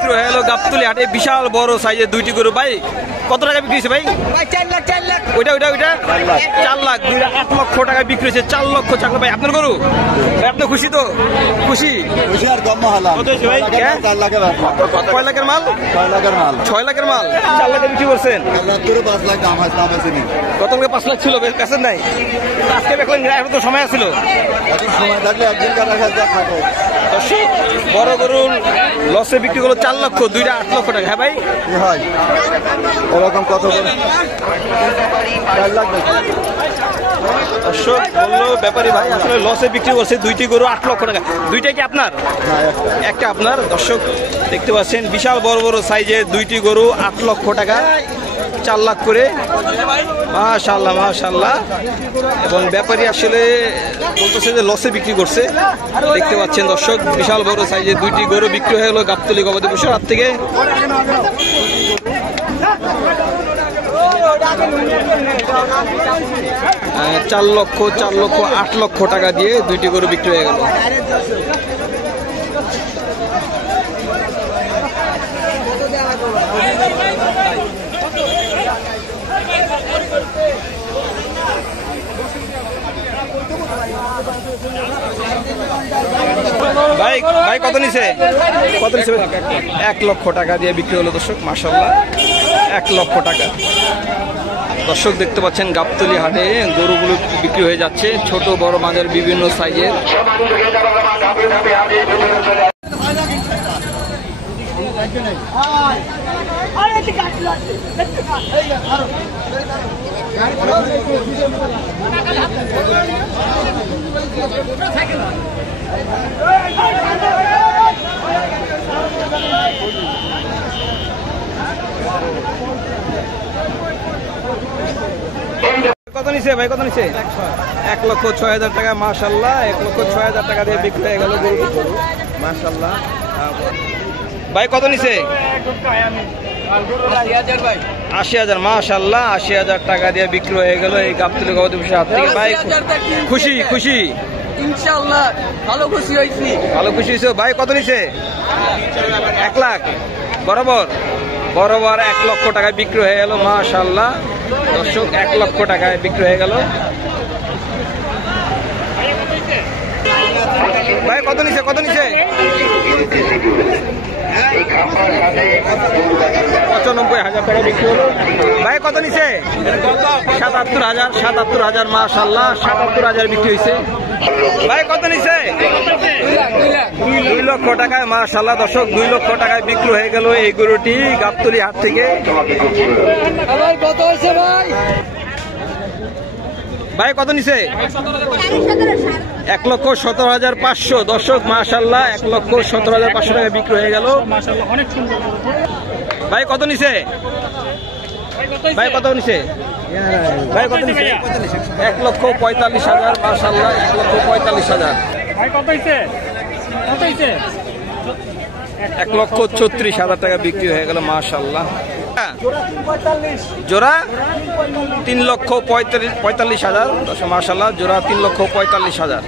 হলো গাবতলী হাটে বিশাল বড় সাইজের দুইটি গরু। ভাই কত টাকা বিক্রি হয়েছে ভাই? 4 লাখ। ওইটা 4 লাখ 8 লক্ষ টাকা বিক্রি হয়েছে। 4 লক্ষ টাকা। ভাই আপনার গরু? ভাই আপনি খুশি তো? খুশি আর কম হলাম। কত হয়েছে ভাই? 4 লাখের মাল। কয় লাখের মাল? 6 লাখের মাল। 6 লাখের মাল 4 লাখে বিক্রি করছেন। 5 লাখ দাম আছে নি। গতকালকে 5 লাখ ছিল, কাছে নাই। আজকে দেখলেন এখন তো সময় ছিল। এখন সময় থাকলে একদিন কাটা খায় থাকে। দর্শক বড় গরু লসে বিক্রি করলো 4 লক্ষ, দুইটা 8 লক্ষ টাকা। হ্যাঁ ভাই কি হয় এরকম কত করে? 4 লাখ। দর্শক বললো ব্যাপারী ভাই আসলে লসে বিক্রি করছে দুইটি গরু 8 লক্ষ টাকা। দুইটাই কি আপনার? একটা আপনার। দর্শক দেখতে পাচ্ছেন বিশাল বড় বড় সাইজের দুইটি গরু 8 লক্ষ টাকা, 4 লাখ করে। মাশাআল্লাহ মাশাআল্লাহ। এবং ব্যাপারী আসলে বলতেছে যে লসে বিক্রি করছে। দেখতে পাচ্ছেন দর্শক বিশাল বড় সাইজের দুইটি গরু বিক্রি হয়ে গেল গাবতলী গবাদি পশুর হাট থেকে। 4 লক্ষ 8 লক্ষ টাকা দিয়ে দুইটি গরু বিক্রি হয়ে গেল। ভাই ভাই কত নিছে? 1 লক্ষ টাকা দিয়ে বিক্রি হলো দর্শক। মাশাআল্লাহ 1 লক্ষ টাকা। দর্শক দেখতে পাচ্ছেন গাবতলী হাটে গরুগুলো বিক্রি হয়ে যাচ্ছে, ছোট বড় মাঝের বিভিন্ন সাইজের। কত নিছে ভাই? কত নিছে? 1,06,000 টাকা। মাশাআল্লাহ 1,06,000 টাকা দিয়ে বিক্রি হয়ে গেল গরু। মাশাআল্লাহ। ভাই কত নিছে? 80,000। মাশাআল্লাহ 80,000 টাকা দিয়ে বিক্রি হয়ে গেল এই গাবতলী গবাদি পশুর হাট থেকে। ভাই খুশি? খুশি ইনশাআল্লাহ ভালো খুশি হইছি। ভালো খুশি হইছো। ভাই কত নিছে? 1 লাখ। বরাবর 1 লক্ষ টাকায় বিক্রি হয়ে গেল। মাশাআল্লাহ দর্শক 1 লক্ষ টাকায় বিক্রি হয়ে গেল। ভাই কত নিছে? 95,000 টাকা বিক্রি হলো। ভাই কত নিছে? 77,000। মাশাআল্লাহ 77,000 বিক্রি হয়েছে। ভাই কত নিছে? 2 লক্ষ টাকায়। মাশাআল্লাহ দর্শক 2 লক্ষ টাকায় বিক্রি হয়ে গেল এই গরুটি গাবতলী হাট থেকে। ভাই কত হয়েছে ভাই? ভাই কত নিছে? 1,17,500। দর্শক মাশাআল্লাহ 1,17,500 টাকা বিক্রি হয়ে গেল। ভাই কত নিছে? ভাই কত নিছে? 1,45,000। মাশাআল্লাহ 1,45,000। ভাই কত হইছে? 1,36,000 টাকা বিক্রি হয়ে গেল। মাশাআল্লাহ জোড়া 3,45,000। মাশাআল্লাহ জোড়া 3,45,000।